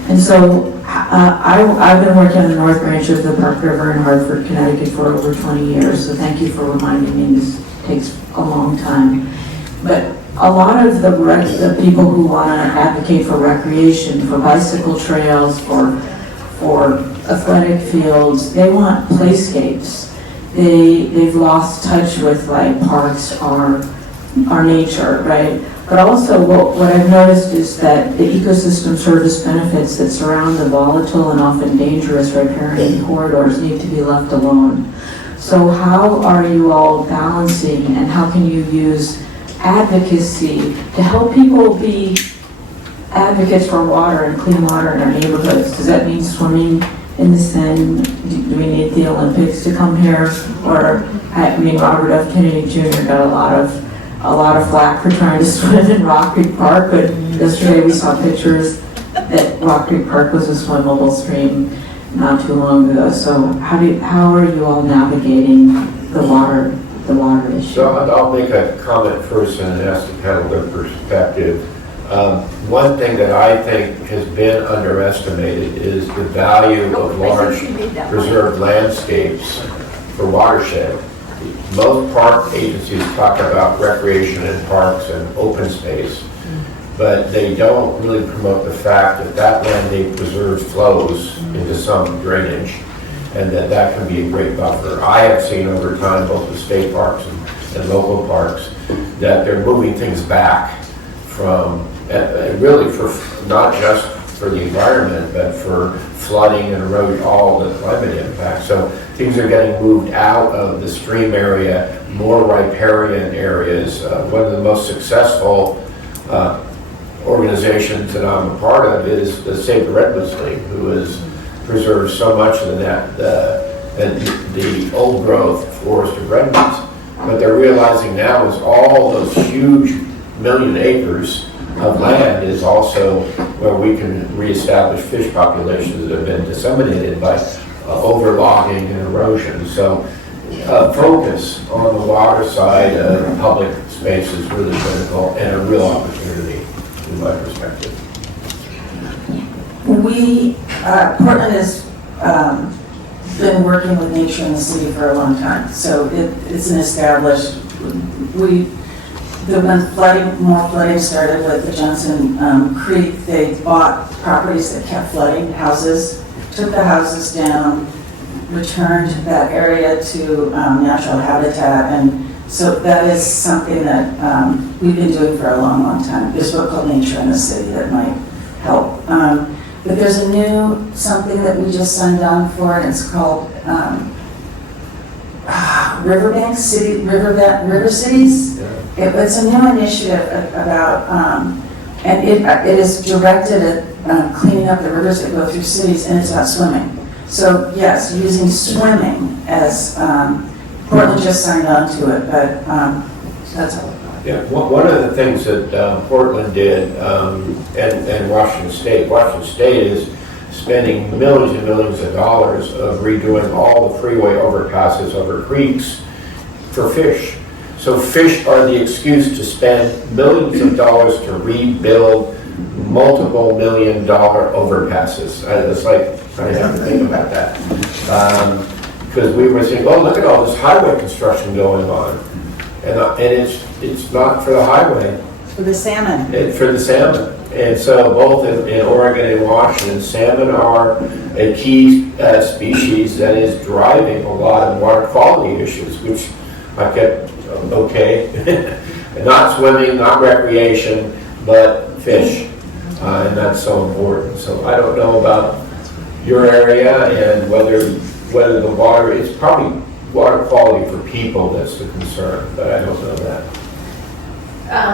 And so I've been working on the North Branch of the Park River in Hartford, Connecticut for over 20 years, so thank you for reminding me. This takes a long time. But a lot of the people who want to advocate for recreation, for bicycle trails, for athletic fields, they want playscapes. They've lost touch with like parks, our nature, right? But also what I've noticed is that the ecosystem service benefits that surround the volatile and often dangerous riparian corridors need to be left alone. So how are you all balancing, and how can you use advocacy to help people be advocates for water and clean water in our neighborhoods? Does that mean swimming in the Seine? Do we need the Olympics to come here? Or, I mean, Robert F. Kennedy Jr. got a lot of flack for trying to swim in Rock Creek Park, but yesterday we saw pictures that Rock Creek Park was a swimmable stream not too long ago. So how are you all navigating the water issue? So I'll make a comment first and ask the panel their perspective. One thing that I think has been underestimated is the value of large preserved landscapes for watershed. Most park agencies talk about recreation in parks and open space, but they don't really promote the fact that that land they preserve flows into some drainage, and that can be a great buffer. I have seen over time, both the state parks and local parks, that they're moving things back from, really for not just for the environment, but for flooding and erosion, all the climate impact. So things are getting moved out of the stream area, more riparian areas. One of the most successful organizations that I'm a part of is the Save the Redwoods League, who has preserved so much of the old growth forest of redwoods. What they're realizing now is all those huge 1 million acres of land is also where we can reestablish fish populations that have been disseminated by overlogging and erosion. So focus on the water side of public space is really critical and a real opportunity in my perspective. Portland has been working with nature in the city for a long time, so it's an established, when more flooding started with the Johnson Creek, they bought properties that kept flooding, houses, took the houses down, returned that area to natural habitat, and so that is something that we've been doing for a long, long time. There's a book called Nature in the City that might help. But there's a new something that we just signed on for, and it's called River Cities. It's a new initiative about, and it is directed at cleaning up the rivers that go through cities, and it's about swimming. So yes, using swimming as, Portland just signed on to it, but that's all. Yeah, one of the things that Portland did and Washington State is spending millions and millions of dollars of redoing all the freeway overpasses over creeks for fish. So fish are the excuse to spend millions of dollars to rebuild multiple $1 million overpasses. It's like, I have to think about that. Because we were saying, oh, look at all this highway construction going on. And it's not for the highway. For the salmon. For the salmon. And so both in Oregon and Washington, salmon are a key species that is driving a lot of water quality issues, which I kept okay. Not swimming, not recreation, but fish. And that's so important. So I don't know about your area and whether the water, it's probably water quality for people that's the concern, but I don't know that.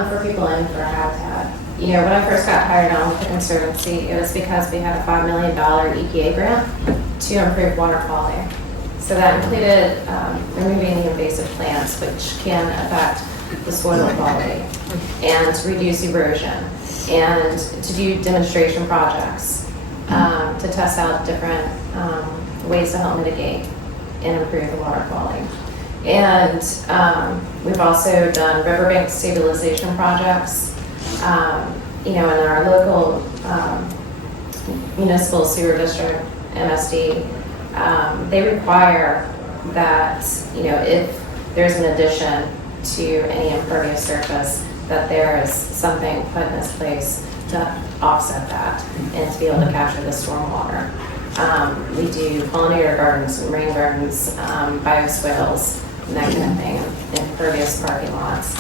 For people and for habitat. You know, when I first got hired on with the Conservancy, it was because we had a $5 million EPA grant to improve water quality. So that included removing the invasive plants, which can affect the soil quality, and to reduce erosion, and to do demonstration projects to test out different ways to help mitigate and improve the water quality. And we've also done riverbank stabilization projects. In our local municipal sewer district, MSD, they require that, if there's an addition to any impervious surface, that there is something put in this place to offset that and to be able to capture the stormwater. We do pollinator gardens and rain gardens, bioswales, and that kind of thing, impervious parking lots.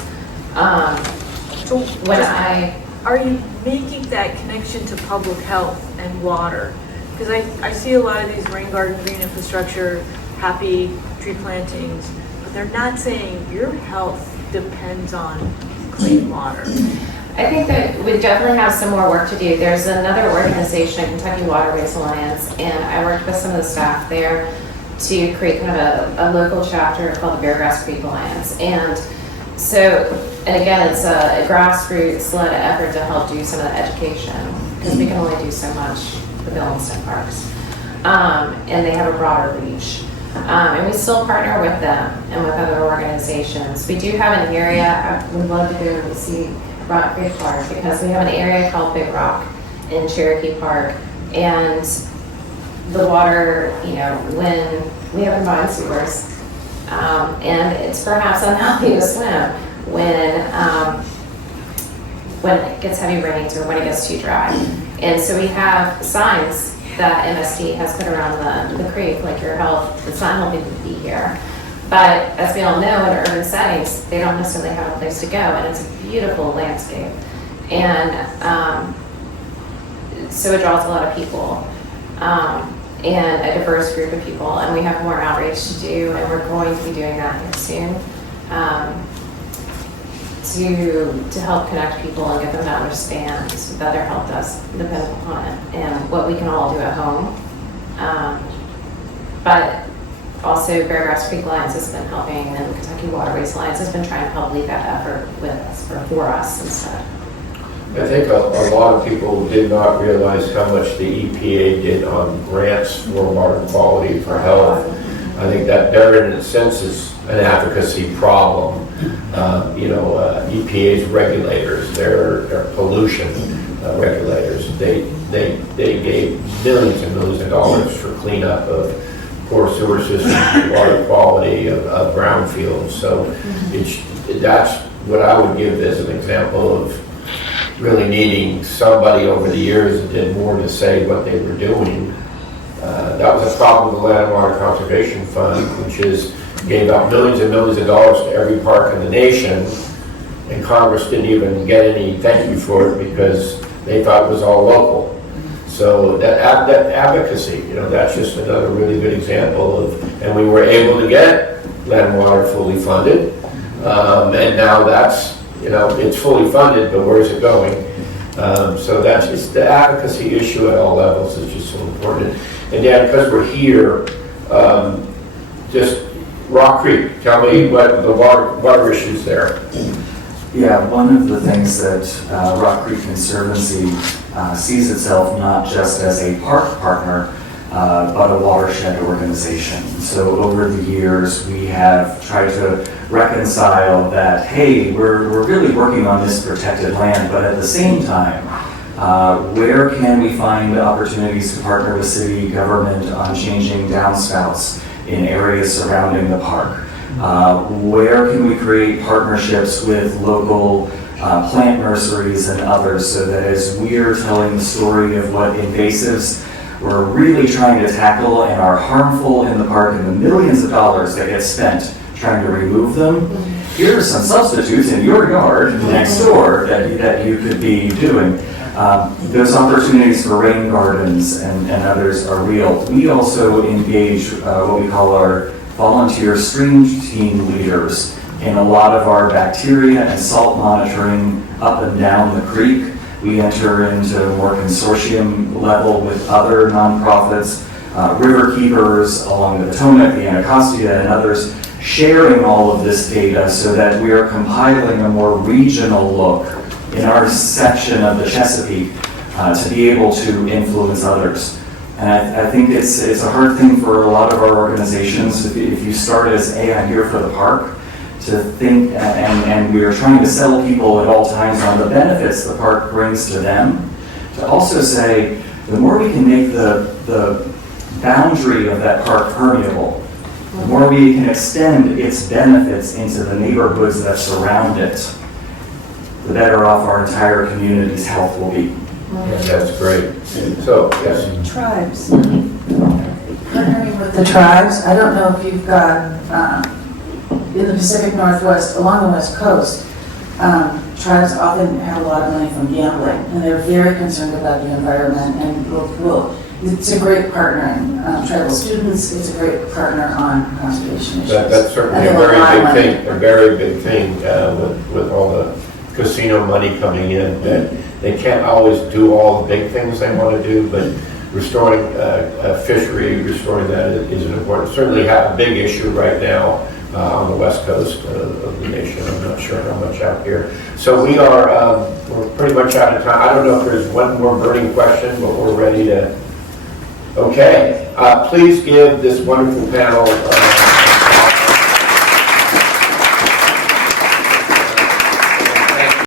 Are you making that connection to public health and water? Because I see a lot of these rain garden, green infrastructure, happy tree plantings, but they're not saying your health depends on clean water. I think that we definitely have some more work to do. There's another organization, Kentucky Waterways Alliance, and I worked with some of the staff there to create kind of a local chapter called the Beargrass Creek Alliance. And again, it's a grassroots-led effort to help do some of the education, because we can only do so much with the Olmsted parks. And they have a broader reach. And we still partner with them and with other organizations. We do have an area, I would love to go and see Rock Creek Park, because we have an area called Big Rock in Cherokee Park. And the water, when we have combined sewers, and it's perhaps unhealthy to swim when it gets heavy rains or when it gets too dry. And so we have signs that MSD has put around the creek, like your health, it's not healthy to be here. But as we all know, in urban settings, they don't necessarily have a place to go, and it's a beautiful landscape. And so it draws a lot of people, and a diverse group of people, and we have more outreach to do, and we're going to be doing that here soon. To help connect people and get them to understand that their health does depend upon it, and what we can all do at home. But also Beargrass Creek Alliance has been helping, and Kentucky Waterways Alliance has been trying to help lead that effort with us, for us instead. I think a lot of people did not realize how much the EPA did on grants for water quality, for health. I think that there in a sense is an advocacy problem. EPA's regulators, their pollution regulators, they gave millions and millions of dollars for cleanup of poor sewer systems, water quality of brownfields. So that's what I would give as an example of really needing somebody over the years that did more to say what they were doing. That was a problem with the Land and Water Conservation Fund, which gave out millions and millions of dollars to every park in the nation, and Congress didn't even get any thank you for it because they thought it was all local. So that advocacy, that's just another really good example of, and we were able to get Land and Water fully funded, and now that's, it's fully funded, but where's it going? So that's just the advocacy issue at all levels is just so important. And Dan, because we're here, just Rock Creek, tell me what the water issues there. Yeah, one of the things that Rock Creek Conservancy sees itself not just as a park partner, but a watershed organization. So over the years, we have tried to reconcile that, hey, we're really working on this protected land, but at the same time, where can we find opportunities to partner with city government on changing downspouts in areas surrounding the park? Where can we create partnerships with local plant nurseries and others so that as we're telling the story of what invasives we're really trying to tackle and are harmful in the park and the millions of dollars that get spent trying to remove them, here are some substitutes in your yard next door that you could be doing. Those opportunities for rain gardens and others are real. We also engage what we call our volunteer stream team leaders in a lot of our bacteria and salt monitoring up and down the creek. We enter into more consortium level with other nonprofits river keepers along the Potomac, the Anacostia, and others, sharing all of this data so that we are compiling a more regional look in our section of the Chesapeake to be able to influence others. And I think it's a hard thing for a lot of our organizations, if you start as, hey, I'm here for the park, to think, and we are trying to sell people at all times on the benefits the park brings to them, to also say, the more we can make the boundary of that park permeable, the more we can extend its benefits into the neighborhoods that surround it, the better off our entire community's health will be. Yeah, that's great. So, yes. Tribes. Partnering with the tribes, I don't know if you've got, in the Pacific Northwest, along the West Coast, tribes often have a lot of money from gambling, and they're very concerned about the environment, and it's a great partner in tribal students, it's a great partner on conservation issues. That's certainly a very big thing with all the casino money coming in, that they can't always do all the big things they want to do, but restoring fishery, restoring that is an important, certainly have a big issue right now on the west coast of the nation. I'm not sure how much out here. So we're pretty much out of time. I don't know if there's one more burning question, but we're ready to. Okay, please give this wonderful panel